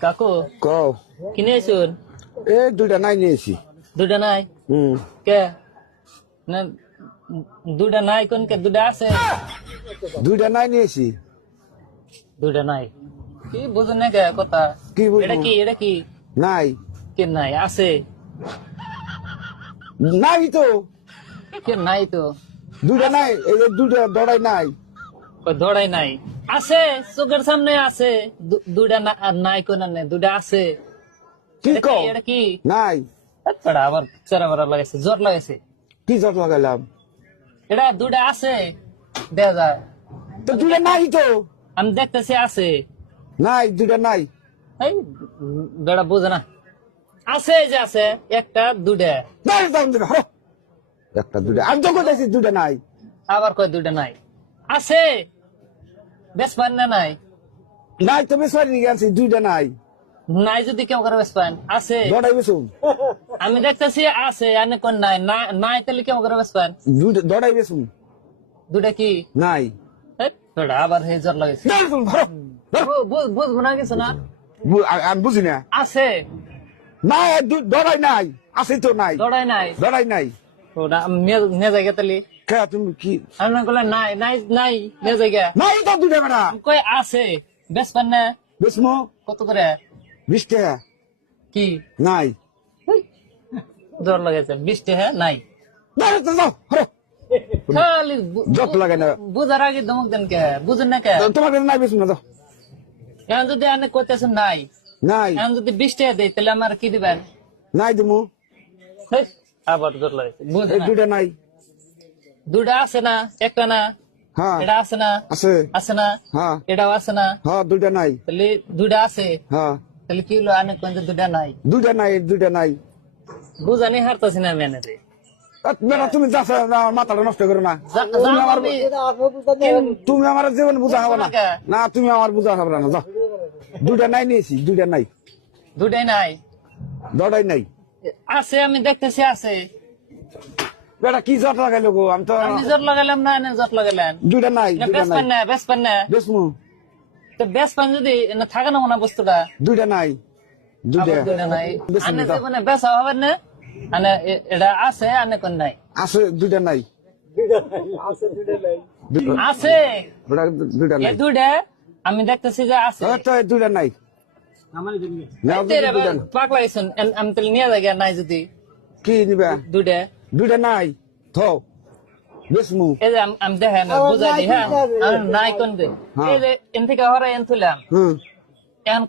কাকু? কও। কিনে আইসুন এ দুইটা নাই নিয়েছি দুটা নাই? হুম। কে? না দুটা নাই কোন কে? দুটা আছে? দুইটা নাই নিয়েছি দুটা নাই। কি বুঝুন না কে কথা? কি বুঝব? এটা কি এটা কি? নাই। কে নাই? আছে? নাই তো। কে নাই তো? দুইটা নাই এই দুইটা দড়াই নাই। দৌড়াই নাই? আছে চোখের সামনে আছে। দুটা নাই কোন নাই দুটা আছে। কি কও কি এটা কি? নাই। তাড়া আবার চেরা বেড়া লাগাইছে জ্বর লাগাইছে। কি জট লাগাইলাম? এটা দুটা আছে। দেখা যায়। তো দুইটা নাই তো? আমি দেখতেছি আছে। নাই দুইটা নাই। এই বেড়া বোঝে না। আছে যে আছে একটা দুটা দাঁড়িয়ে দাম দিবে হো একটা দুইটা। আমি তো কোথায় দুইটা নাই। আবার কয় দুটা নাই। আছে। বেশ পান না নাই? নাই তো বেশ পারি গেছি দুইটা নাই। নাই যদি কেউ করে বেশ পান আছে। দড়াই বেসুম আমি দেখতেছি আছে আনে কোন নাই। নাই তাহলে কেউ করে বেশ পান দুইটা দড়াই বেসুম দুটা কি? নাই। বেড়া আবার হে জ্বর বু- বুঝব না কিছু না। আমি বুঝি না। আছে। নাই দড়াই নাই। আছে তো নাই। দৌড়াই নাই। দড়াই নাই। ওটা কে তুমি কি আমি নাই নাই নাই নাই তো কই আছে বেশ পান না কত করে বিশ টাকা কি নাই জ্বর লাগাইছে বিশ টাকা নাই দাঁড়িয়ে তো যাও হরো। খালি বু- লাগে না বুঝার আগে ধমক দেন কে বুঝেন না কে তোমার নাই বেসুম না তো এখন যদি আপনি নাই নাই এখন যদি বিশ টাকা দেয় তাহলে আমার কি দিবেন নাই হেই, আবার জোর লাগাইছে। বুঝেন এই না। দুইটা নাই। দুটা আছে না একটা না হ্যাঁ। এটা আছে না আছে। আছে না হ্যাঁ। এটাও আছে না। হ্যাঁ দুইটা নাই। তাহলে দুটা আছে। হ্যাঁ। তাহলে কি হলো আনে কোন দুটা নাই? দুইটা নাই দুইটা নাই। বুঝানি হারতাছি না আমি এনে রে। আহ, তুমি যা আমার মাথাটা নষ্ট করো না। তুমি আমার তুমি আমার জীবন বুঝা হবে না। না তুমি আমার বুঝা হবে না দুইটা নাই নিয়েছি দুইটা নাই। দুটাই নাই। দড়াই নাই। আছে আমি দেখতেছি আছে। বেটা কি জট লাগাইলো গো? আমি তো আমি জোর লাগাইলাম না এনে জট লাগাইলেন। দুইটা নাই দুইটা নাই। না বেশ না। বেসমু তো বেশ যদি না থাকে না মনে বস্তুটা? দুইটা নাই। দুইটা। দুইটা নাই। আনে জীবনে হবে না আনে এটা আছে আনে কোন নাই। আছে দুইটা নাই। দুইটা- আছে দুইটা নাই। দুইটা। আমি দেখতেছি যে আছে। তো দুইটা নাই। পাক লাগাইছেন আমি তাহলে নিয়ে যাই নাই যদি। কি নিবা? দুইটা। দুইটা নাই। থো। বেসমু এই যে আমি দেখেন বুঝাই হ্যাঁ? নাই কোন দে হ্যাঁ। এই যে এন থেকে এন তুলাম এখন